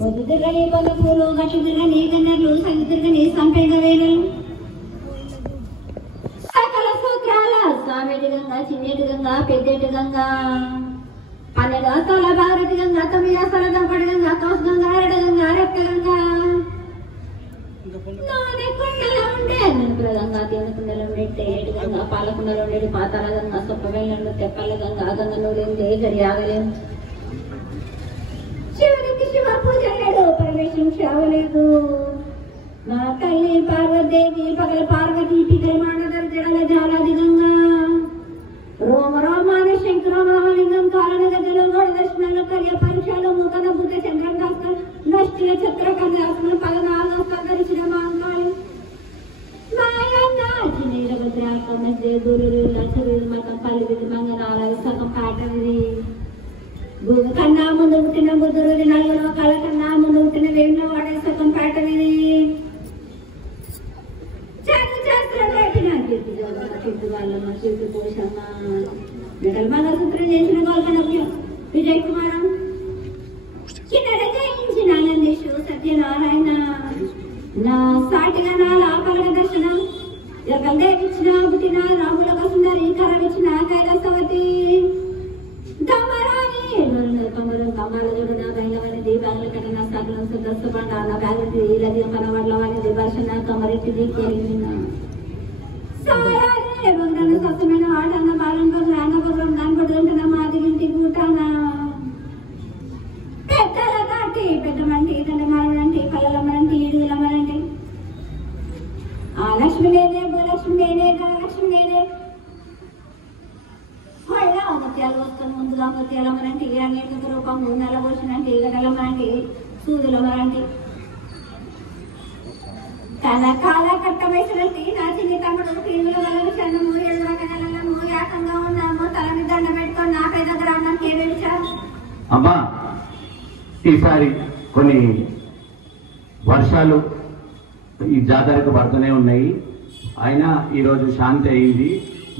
వదుదుర్గని పొగపూలు గట్టుదుర్గని గన్నర్లు సగుదుర్గని సంపేగ వేలు సకల సూత్రాల స్వామిటి గంగా చిన్నేటి గంగా పెద్దేటి గంగా 12 అసల భారతి గంగా 9 అసల గంపడి గంగా తోస్ గంగా అరడ గంగా రెక్క గంగా నాని కుండల ఉండే నింపుల గంగా దేవుని కుండల ఉండే ఏడు గంగా పాలకుండల ఉండేది పాతాల గంగా సొప్పవేళ్ళు తెప్పల గంగా గంగ నూలెందే గడి ఆగలేం శివునికి శివ పూజ లేదు పరమేశ్వరునికి సేవ లేదు నా తల్లి పార్వదేవి పగల పార్వతీ పిగల మానదర జడల జాలాది గంగా రోమ రోమాన శంకరమాలింగం కారణ గదలు గోడ దర్శనాలు కళ్య పరీక్షలు నూతన బుద్ధ చంద్రంగాస్కం నష్టిల చక్ర కన్యాస్కం 14 స్కందరిచిన మాంకాళి మాయన్న చినీరభద్రాకం దేదూరు లక్షలు మతం పల్లి మంగనాల సగం పాటది భూమి కన్నా ముందు పుట్టిన బుద్ధుడు నలుగురు కళ కన్నా ముందు పుట్టిన వేణు వాడే సగం పాటది మంగళసూత్రం చేసిన గోల్కనవ్యం విజయ్ కుమారం చిన్నడ జయించిన ఆనందేశు సత్యనారాయణ నా సాటిగా నా లాపల దర్శనం జగల్దేవిచ్చిన పుట్టిన రాముల సుందరి కరవిచ్చిన కైలాసవతి దమరాని కమలం కమల జోడన బైలవని దీపాల కటన సకలం సుదర్శపండ నా బ్యాగతి ఇలది కనవడ్లవని దివర్షణ కమరెట్టి కోరిన సారానే బంగాన ససమైన ఆటన బాలంలో రానబరం దాన్పడుంటన మాదిగింటి కూటాన పెద్దల దాటి పెద్దమంటి దండమాలంటి కళ్ళలమనంటి ఈడులమనంటి ఆ లక్ష్మి నేనే భూలక్ష్మి నేనే ధనలక్ష్మి నేనే మళ్ళా ముత్యాలు వస్తాను ముందుగా ముత్యాలమనంటి నీళ్ళ రూపం నెలబోసినంటి గడలమనంటి సూదులమనంటి తన కాల కట్ట వయసులంటి నా చిన్ని తమ్ముడు పీనుల వలలు చన్నము ఎదురక నెలము యాకంగా ఉన్నాము తలని దండ పెట్టుకొని నా పేద గ్రామానికి ఏడేచారు అమ్మా. ఈసారి కొన్ని వర్షాలు ఈ జాతరకు పడుతూనే ఉన్నాయి, అయినా ఈరోజు శాంతి అయింది.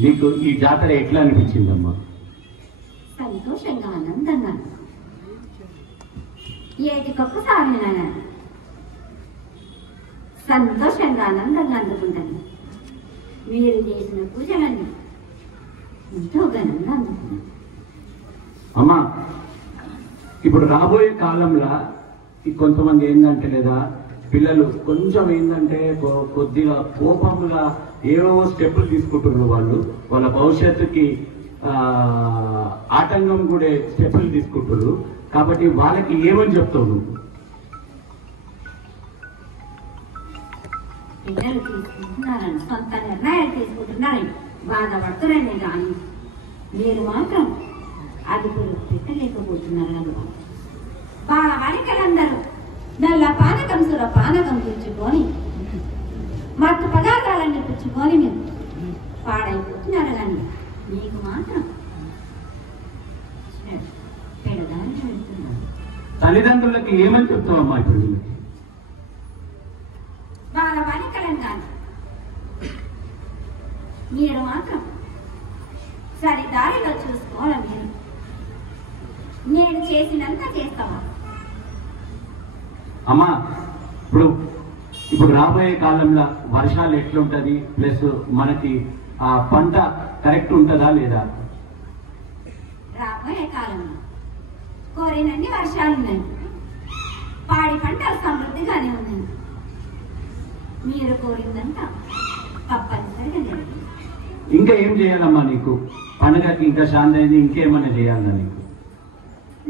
మీకు ఈ జాతర ఎట్లా అనిపించిందమ్మా? సంతోషంగా ఆనందంగా ఏటికొక్కసారి సంతోషంగా ఆనందంగా అందుకుంటాను. మీరు చేసిన పూజలన్నీ ఎంతో ఘనంగా అందుకున్నాను. అమ్మా, ఇప్పుడు రాబోయే కాలంలో కొంతమంది ఏంటంటే లేదా పిల్లలు కొంచెం ఏంటంటే కొద్దిగా కోపంగా ఏవో స్టెప్పులు తీసుకుంటున్నారు. వాళ్ళ భవిష్యత్తుకి ఆటంకం కూడా స్టెప్పులు తీసుకుంటున్నారు. కాబట్టి వాళ్ళకి ఏమని చెప్తావు నువ్వు? పిల్లలు తీసుకుంటున్నారని సొంత నిర్ణయాలు తీసుకుంటున్నారని బాధపడుతున్నారని కానీ మీరు మాత్రం అదుపులు పెట్టలేకపోతున్నారు. వాళ్ళ వనికలందరూ నల్ల పానకం సుర పానకం పుచ్చుకొని మత్తు పదార్థాలన్నీ పుచ్చుకొని మీరు పాడైపోతున్నారు. కానీ మీకు మాత్రం పెడదాని పెడుతున్నారు. తల్లిదండ్రులకి ఏమని చెప్తావమ్మా? ఇప్పుడు వాళ్ళ వనికలను కానీ మీరు మాత్రం సరి దారిలో చూసుకోవాలి. మీరు నేను చేసినంత చేస్తావా అమ్మా? ఇప్పుడు రాబోయే కాలంలో వర్షాలు ఎట్లుంటది, ప్లస్ మనకి ఆ పంట కరెక్ట్ ఉంటుందా లేదా? రాబోయే కాలంలో కోరినన్ని వర్షాలున్నాయి, పాడి పంటలు సమృద్ధిగానే ఉన్నాయి. మీరు కోరిందంతా తప్పనిసరిగా జరిగింది. ఇంకా ఏం చేయాలమ్మా నీకు? పండుగకి ఇంకా శాంతి అయింది, ఇంకేమన్నా చేయాలా నీకు?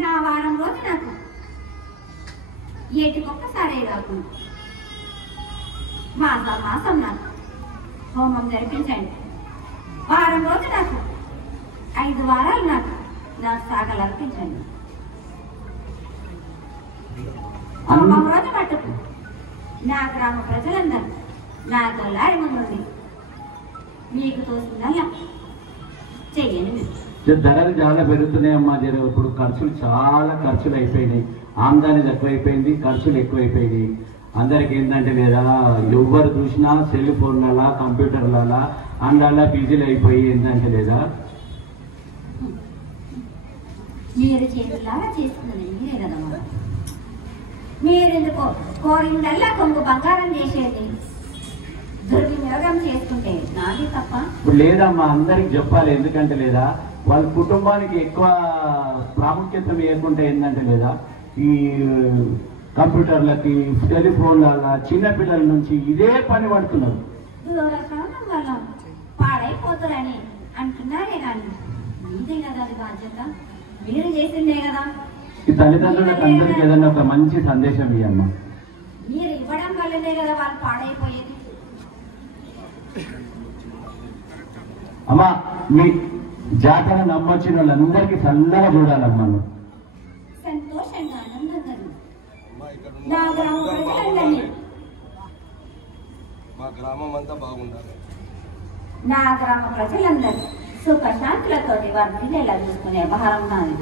నా వారం రోజు నాకు ఏటికొక్కసారే కాకుండా మాసం నాకు హోమం జరిపించండి. వారం రోజు నాకు 5 వారాలు నాకు శాఖలు అర్పించండి. రోజు పట్టకు. నా గ్రామ ప్రజలందరూ నాతో లాడమంది మీకు తోసిందల్లా చెయ్యండి. ధరలు చాలా పెరుగుతున్నాయమ్మా. ఇప్పుడు చాలా ఖర్చులు అయిపోయినాయి. ఆమ్దాని తక్కువైపోయింది, ఖర్చులు ఎక్కువైపోయినాయి. అందరికి ఏంటంటే లేదా ఎవరు చూసినా సెల్ ఫోన్ల కంప్యూటర్ల అందులో బిజీలు అయిపోయి ఏంటంటే లేదా మీరు చేతులాగా చేసుకున్నది మీరే కదమ్మా. మీరెందుకో కోరిందల్లా కొంగు బంగారం చేసేది దుర్వినియోగం చేసుకుంటే నాది తప్ప? ఇప్పుడు లేదమ్మా, అందరికి చెప్పాలి. ఎందుకంటే లేదా వాళ్ళ కుటుంబానికి ఎక్కువ ప్రాముఖ్యత ఇవ్వకుంటే ఏంటంటే లేదా ఈ కంప్యూటర్లకి టెలిఫోన్ల చిన్నపిల్లల నుంచి ఇదే పని పడుతున్నారు. దూరకాలం వల్ల పాడైపోతారని అంటున్నారే కానీ మీదే కదా అది బాధ్యత. మీరు చేసిందే కదా. ఈ తల్లిదండ్రులకు అందరికి ఏదన్నా ఒక మంచి సందేశం ఇవ్వమ్మా. మీరు ఇవ్వడం వల్లనే కదా వాళ్ళు పాడైపోయేది. అమ్మా, మీ జాతర నమ్మొచ్చిన వాళ్ళందరికీ చల్లగా చూడాలమ్మా. సంతోషంగా ఆనందంగా నా గ్రామ ప్రజలందరినీ మా గ్రామం అంతా బాగుండాలి. నా గ్రామ ప్రజలందరూ సుఖశాంతులతోటి వర్ధిల్లేలా చూసుకునే భారం నాది.